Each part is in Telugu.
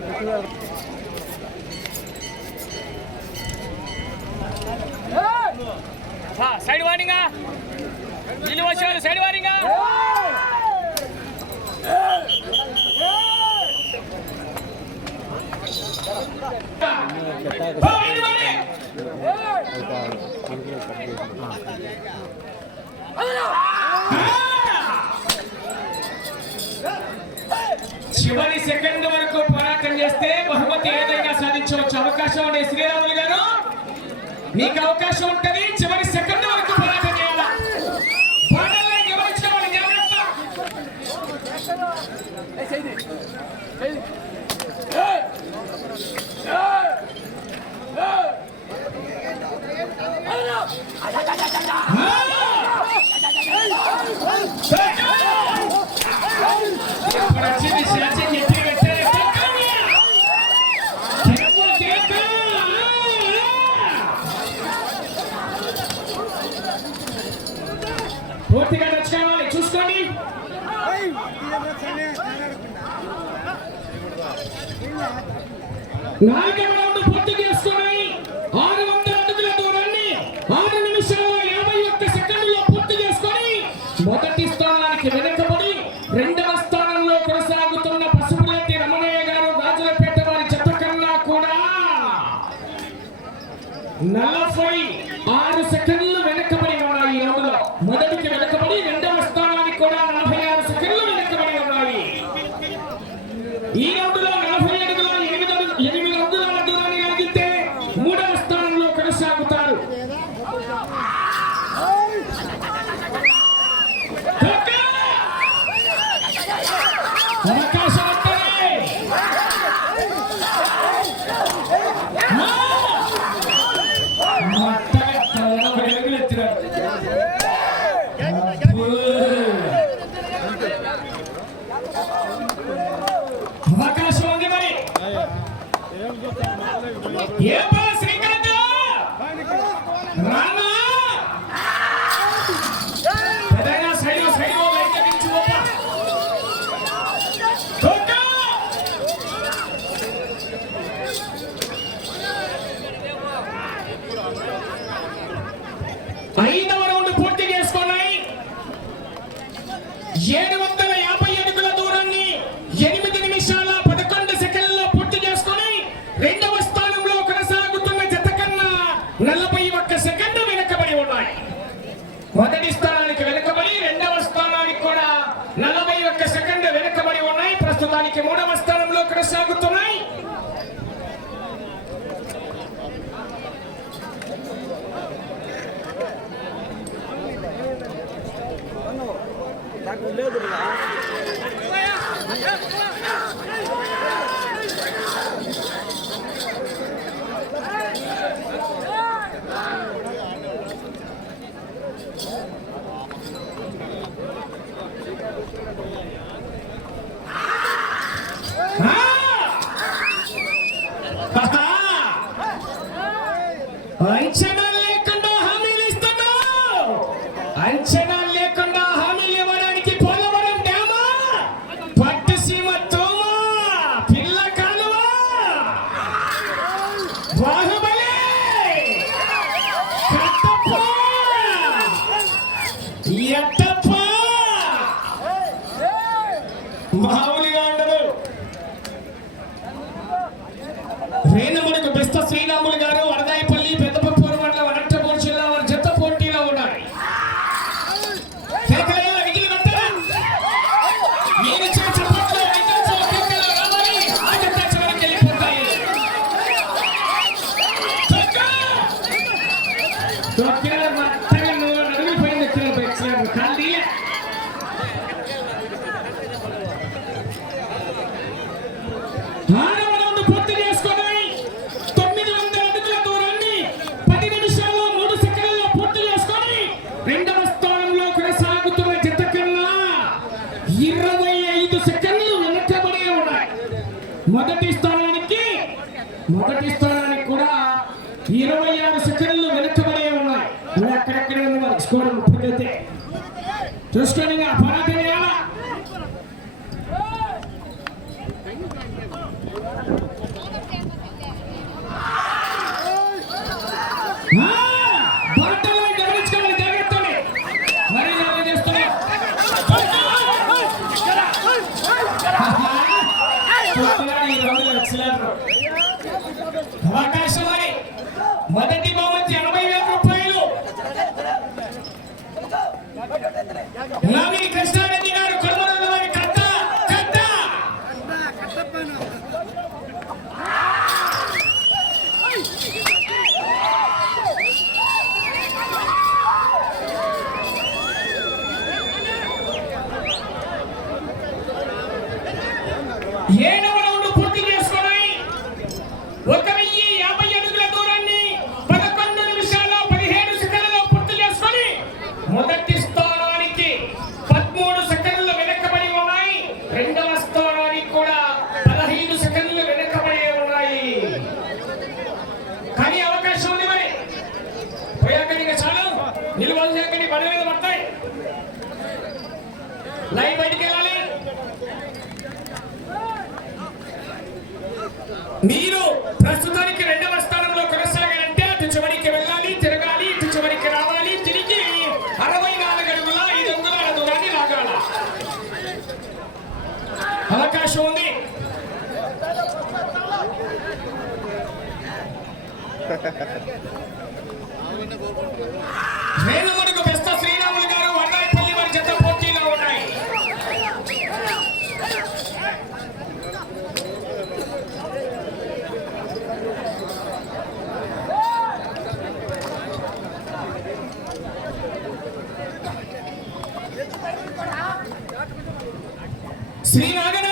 さあサイドワーニング。見逃しはサイドワーニング。あ చివరి సెకండ్ వరకు పోరాటం చేస్తే బహుమతి ఏదైనా సాధించవచ్చు అవకాశం ఉండే శ్రీరాములు గారు మీకు అవకాశం ఉంటుంది చివరి సెకండ్ వరకు పోరాటం చేయాలా Hey! నాలుగు రౌండ్ పూర్తి చేసుకున్నాయి ఆరు వందల అడుగుల దూరాన్ని ఒక్క సెకండ్లో పూర్తి చేసుకొని మొదటి స్థానానికి వెనుకబడి రెండవ స్థానంలో కొనసాగుతున్న పసుపులేటి రమణయ్య గారు రాజులపేట వారి చెత్త కన్నా కూడా నలభై కొనసాగుతున్నాయి. లేదు ఆడవలను పొత్తు చేసుకో ¡Vamos! అవకాశం ఉంది. వేణుమణికి బెస్త శ్రీరాములు గారు వడ్డాయిపల్లి వారి చెత్త పోటీలో ఉన్నాయి. శ్రీ నాగన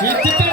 ঠিক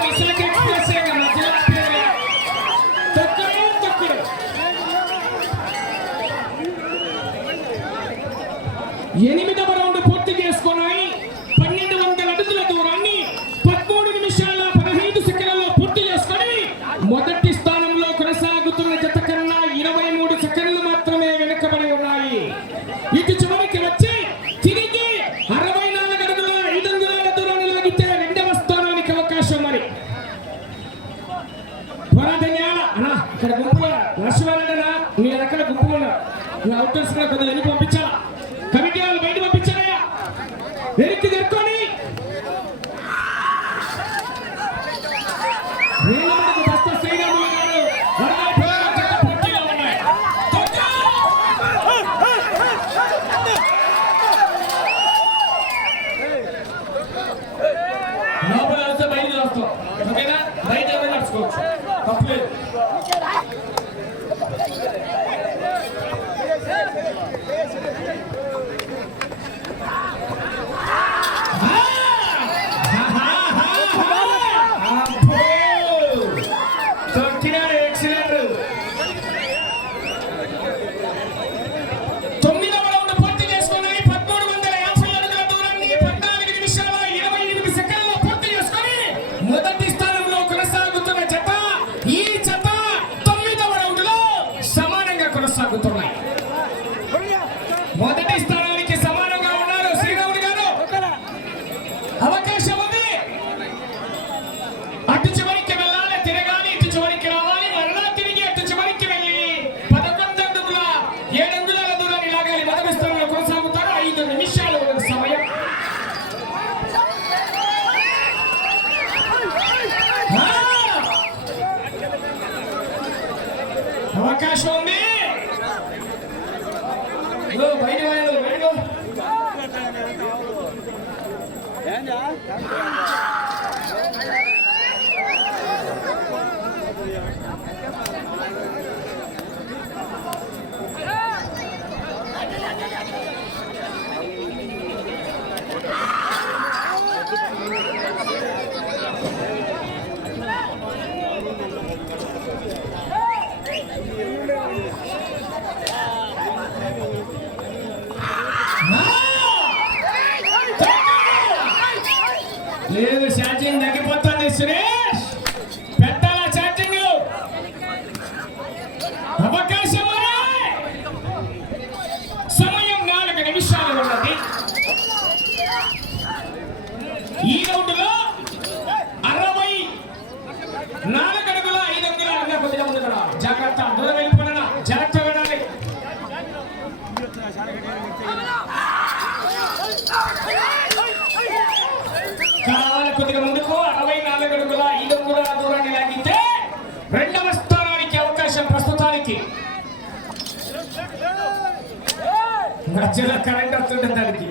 మధ్యలో కరెంట్ వస్తుండే దానికి.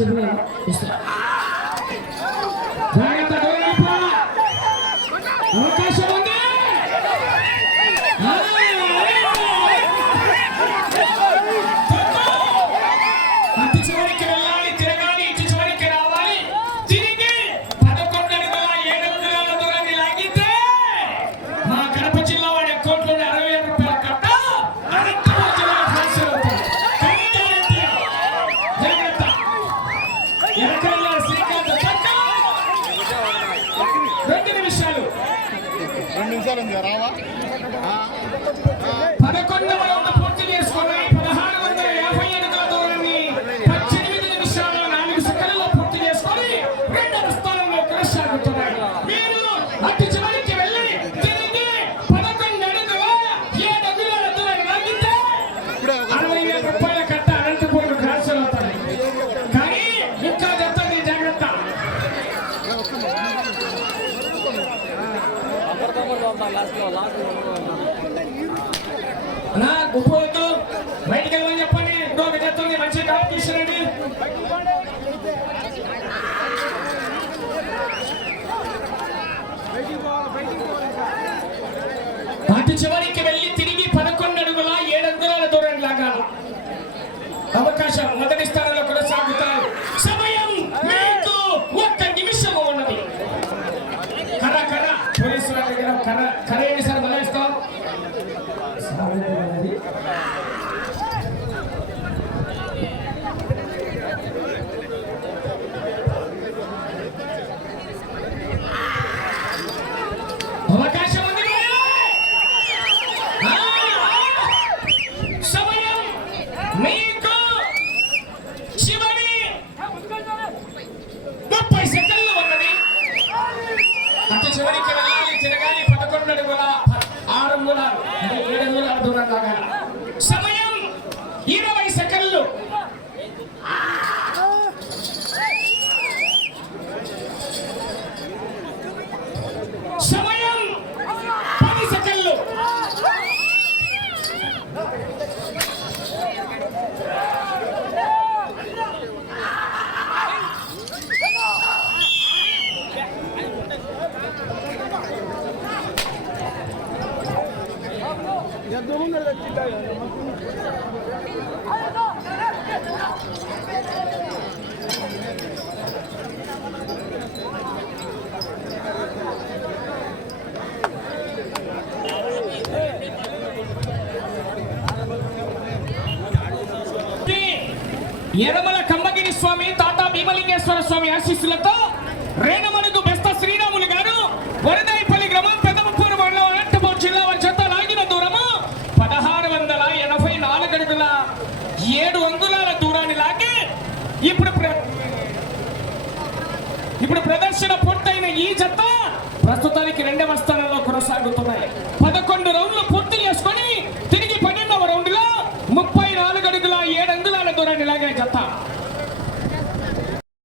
వచ్చింది జాగ్రత్త నిమిషాలు రావా? పదకొండు గుప్పవద్దు బయటికి చెప్పండి. ఇంకో విద్యార్థుల్ని మంచి చివరికి వెళ్ళి తిరిగి పదకొండు అడుగుల ఏడు అంతరాల దూరం లాగాల అవకాశం మొదటి స్థానం شريك العالم యనమల కంబగిరి స్వామి తాత భీమలింగేశ్వర స్వామి ఆశీస్సులతో రేణమణుకు బెస్త శ్రీరాములు గారు వరద ఈ జత ప్రస్తుతానికి రెండవ స్థానం